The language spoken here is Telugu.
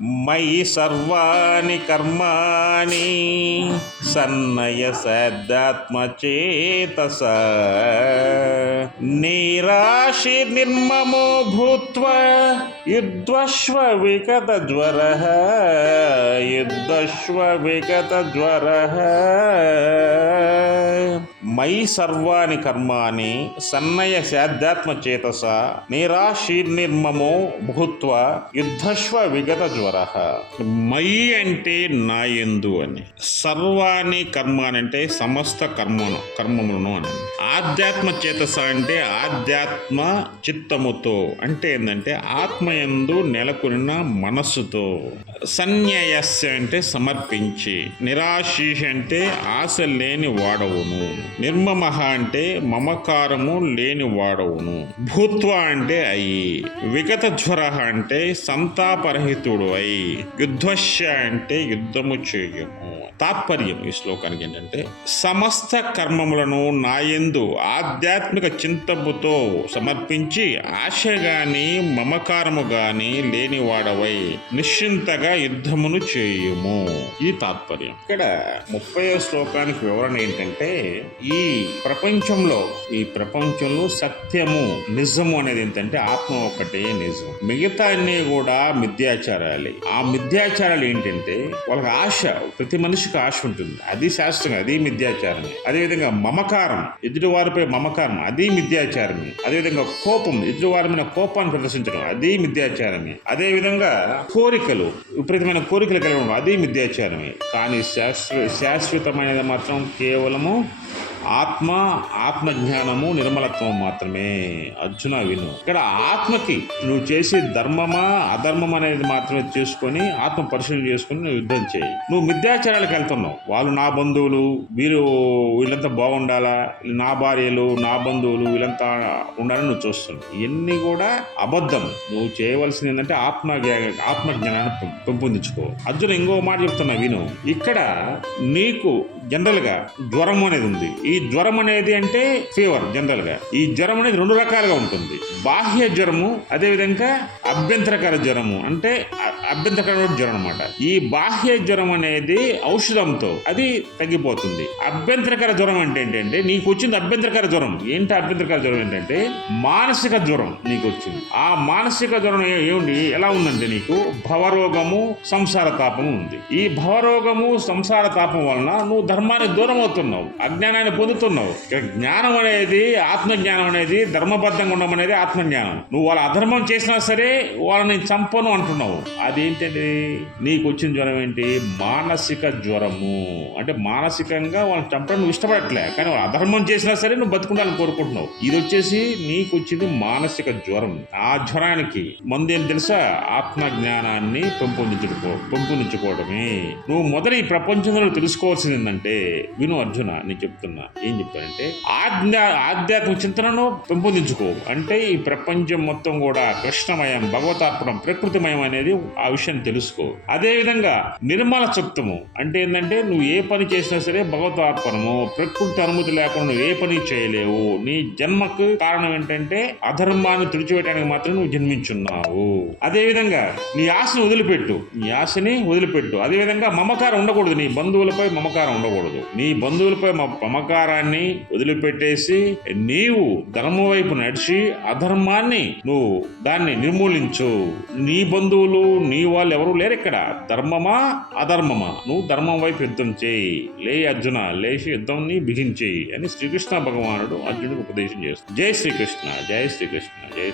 మయి సర్వాణి కర్మాణి సన్నయ సద్దాత్మచేతస నిరాశి నిర్మమో భూత్వా యుద్ధశ్వ విగత జ్వర యుద్ధశ్వ విగత జ్వర మయి సర్వాణి కర్మాణి సన్నయ శాధ్యాత్మ చేతస నిరాశీర్నిర్మమో భూత్వ యుద్ధశ్వ విగత జ్వర మయి అంటే నాయందు అని. సర్వాణి కర్మాని అంటే సమస్త కర్మను కర్మములను అని. ఆధ్యాత్మ చేతస అంటే ఆధ్యాత్మ చిత్తముతో అంటే ఏంటంటే ఆత్మ ఆత్మయందు నెలకొన్న మనస్సుతో సన్యాయస్య అంటే సమర్పించి నిరాశీష అంటే ఆశ లేని వాడవును. నిర్మమహ అంటే మమకారము లేని వాడవును. భూత్వ అంటే అయి విగత జ్వర అంటే సంతాపరహితుడు అయి యుద్ధశ అంటే యుద్ధము చేయము. తాత్పర్యం ఈ శ్లోకానికి ఏంటంటే సమస్త కర్మములను నాయందు ఆధ్యాత్మిక చింతపుతో సమర్పించి ఆశ గాని మమకారము గాని లేనివాడవై నిశ్చింతగా యుద్ధమును చేయుము. ఇది తాత్పర్యం. ఇక్కడ ముప్పై శ్లోకానికి వివరణ ఏంటంటే ఈ ప్రపంచంలో ఈ ప్రపంచంలో సత్యము నిజము అనేది ఏంటంటే ఆత్మ ఒకటే నిజం. మిగతా అన్ని కూడా మిథ్యాచారాలే. ఆ మిథ్యాచారాలు ఏంటంటే వాళ్ళకి ఆశ ప్రతి మనిషికి ఆశ ఉంటుంది. అది శాస్త్రం అది మిథ్యాచారమే. అదేవిధంగా మమకారం ఎదుటివారిపై మమకారం అది మిథ్యాచారమే. అదేవిధంగా కోపం ఎదుటివారి మీద కోపాన్ని ప్రదర్శించడం అది మిథ్యాచారమే. అదేవిధంగా కోరికలు విపరీతమైన కోరికలు కలగడం అది మిథ్యాచారమే. కానీ శాశ్వ శాశ్వతమైనది మాత్రం కేవలము ఆత్మ ఆత్మజ్ఞానము నిర్మలత్వం మాత్రమే. అర్జున విను. ఇక్కడ ఆత్మకి నువ్వు చేసే ధర్మమా అధర్మం అనేది మాత్రమే చేసుకొని ఆత్మ పరిశీలన చేసుకొని నువ్వు యుద్ధం చేయి. నువ్వు మిథ్యాచారాలకు వెళ్తున్నావు. వాళ్ళు నా బంధువులు వీరు వీళ్ళంతా బాగుండాలా? నా భార్యలు నా బంధువులు వీళ్ళంతా ఉండాలని నువ్వు చూస్తున్నావు. ఇవన్నీ కూడా అబద్ధం. నువ్వు చేయవలసింది ఏంటంటే ఆత్మ ఆత్మజ్ఞానాన్ని పెంపొందించుకో. అర్జున ఇంకో మాట చెప్తున్నా విను. ఇక్కడ నీకు జనరల్గా జ్వరం అనేది ఉంది. ఈ జ్వరం అనేది అంటే ఫీవర్ జనరల్గా ఈ జ్వరం అనేది రెండు రకాలుగా ఉంటుంది. బాహ్య జ్వరము అదే విధంగా అభ్యంతరకర జ్వరము. అంటే అభ్యంతరకరమైన జ్వరం అనమాట ఈ బాహ్య జ్వరం అనేది ఔషధంతో అది తగ్గిపోతుంది. అభ్యంతరకర జ్వరం అంటే ఏంటంటే నీకు వచ్చింది అభ్యంతరకర జ్వరం. ఏంటి అభ్యంతరకర జ్వరం ఏంటంటే మానసిక జ్వరం నీకు వచ్చింది. ఆ మానసిక జ్వరం ఏ- ఏమిటి ఎలా ఉందంటే నీకు భవరోగము సంసార తాపము ఉంది. ఈ భవరోగము సంసార తాపం వలన నువ్వు ధర్మానికి దూరం అవుతున్నావు. అజ్ఞానాన్ని పొందుతున్నావు. జ్ఞానం అనేది ఆత్మజ్ఞానం అనేది ధర్మబద్ధంగా ఉండడం అనేది ఆత్మజ్ఞానం. నువ్వు వాళ్ళ అధర్మం చేసినా సరే వాళ్ళని చంపను అంటున్నావు. అది అదేంటండి? నీకు వచ్చిన జ్వరం ఏంటి? మానసిక జ్వరము. అంటే మానసికంగా వాళ్ళని చంపడం నువ్వు ఇష్టపడట్లే. కానీ వాళ్ళు అధర్మం చేసినా సరే నువ్వు బతుకుండాలని కోరుకుంటున్నావు. ఇది వచ్చేసి నీకు వచ్చింది మానసిక జ్వరం. ఆ జ్వరానికి మందు ఏం తెలుసా? ఆత్మ జ్ఞానాన్ని పెంపొందించుకో పెంపొందించుకోవడమే. నువ్వు మొదట ఈ ప్రపంచంలో తెలుసుకోవాల్సింది ఏంటంటే విను అర్జున నేను చెప్తున్నా. ఏం చెప్తానంటే ఆజ్ఞా ఆధ్యాత్మిక చింతనను పెంపొందించుకో. అంటే ఈ ప్రపంచం మొత్తం కూడా కృష్ణమయం భగవతార్పణం ప్రకృతిమయం అనేది ఆ విషయం తెలుసుకో. అదేవిధంగా నిర్మల చిత్తము అంటే ఏంటంటే నువ్వు ఏ పని చేసినా సరే భగవతార్పణము ప్రకృతి అనుమతి లేకుండా నువ్వు ఏ పని చేయలేవు. నీ జన్మకు కారణం ఏంటంటే అధర్మాన్ని తుడిచిపెట్టడానికి మాత్రం నువ్వు జన్మించున్నావు. అదేవిధంగా నీ ఆశను వదిలిపెట్టు. నీ ఆశని వదిలిపెట్టు. అదే విధంగా మమకారం ఉండకూడదు. నీ బంధువులపై మమకారం ఉండకూడదు. నీ బంధువులపై మ- మమకారాన్ని వదిలిపెట్టేసి నీవు ధర్మం వైపు నడిచి అధర్మాన్ని నువ్వు దాన్ని నిర్మూలించు. నీ బంధువులు నీ వాళ్ళు ఎవరూ లేరు ఇక్కడ. ధర్మమా అధర్మమా? నువ్వు ధర్మం వైపు యుద్ధం చేయి. లే అర్జున లేచి యుద్ధంని బిగించేయి అని శ్రీకృష్ణ భగవానుడు అర్జునుడికి ఉపదేశం చేస్తాడు. జై శ్రీకృష్ణ జై శ్రీకృష్ణ జై శ్రీ